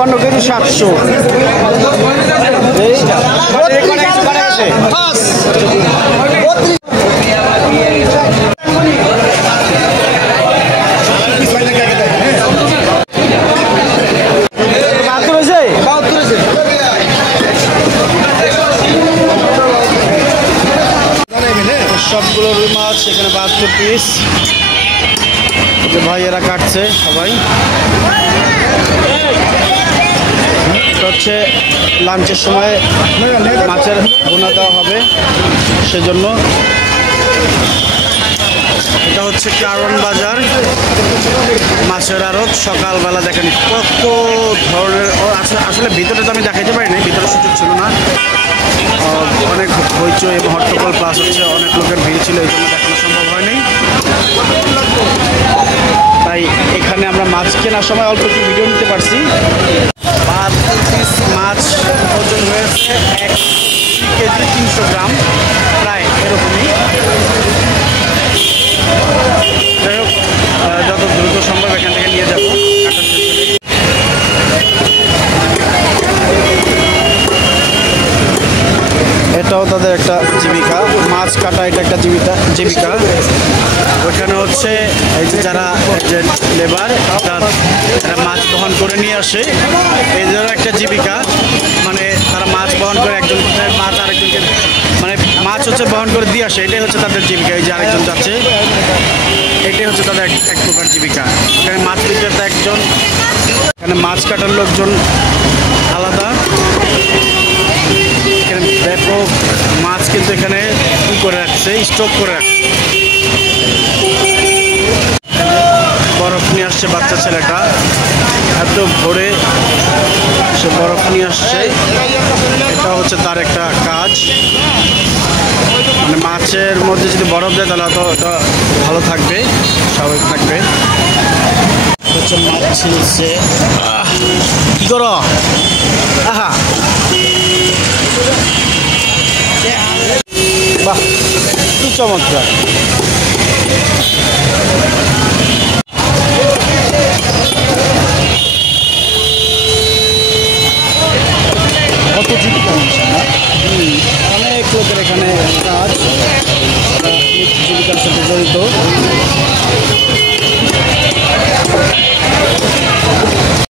56 KG 700। সবগুলো রুই মাছ এখানে 72 পিস। ভাইয়েরা কাটছে সবাই। হচ্ছে লাঞ্চের সময় মাছের ভুনা দেওয়া হবে, সেজন্য। এটা হচ্ছে কারণ বাজার মাছের আড়ত। সকালবেলা দেখেন কত ধরনের, আসলে ভিতরে তো আমি দেখাইতে পারি নাই, ভিতরে সুযোগ ছিল না। অনেক হইচই এবং হট্টগোল, প্লাস হচ্ছে অনেক লোকের ভিড় ছিল, এই জন্য দেখানো সম্ভব হয়নি। তাই এখানে আমরা মাছ কেনার সময় অল্প একটু ভিডিও নিতে পারছি। 72 পিস মাছ ওজন হয়েছে 1 কেজি 300 গ্রাম, প্রায় এরকমই। যাই হোক, যত দ্রুত সম্ভব এখান থেকে নিয়ে যাবো। এটাও তাদের একটা জীবিকা, মাছ কাটা, এটা একটা জীবিকা। ওইখানে হচ্ছে এই যে যারা লেবার, তারা মাছ বহন করে নিয়ে আসে, এদেরও একটা জীবিকা। মানে তারা মাছ বহন করে, একজন মাছ আরেকজনকে, মানে মাছ হচ্ছে বহন করে দিয়ে আসে, এটাই হচ্ছে তাদের জীবিকা। এই যে আরেকজন যাচ্ছে, এটাই হচ্ছে তাদের এক প্রকার জীবিকা। এখানে মাছ বিক্রেতা একজন, এখানে মাছ কাটার লোকজন আলাদা। এখানে ব্যাপক মাছ কিন্তু এখানে কি করে রাখছে, স্টক করে রাখছে। বরফ নিয়ে আসছে বাচ্চা ছেলেটা, এত ভোরে সে বরফ নিয়ে আসছে। এটা হচ্ছে তার একটা কাজ, মানে মাছের মধ্যে যদি বরফ দেয় তাহলে হয়তো এটা ভালো থাকবে, স্বাভাবিক থাকবে। হচ্ছে মাছ ছিলছে, কি করো? আহা, বাহ, কি চমৎকার। কত জীবিকা, অনেক লোকের এখানে কাজ।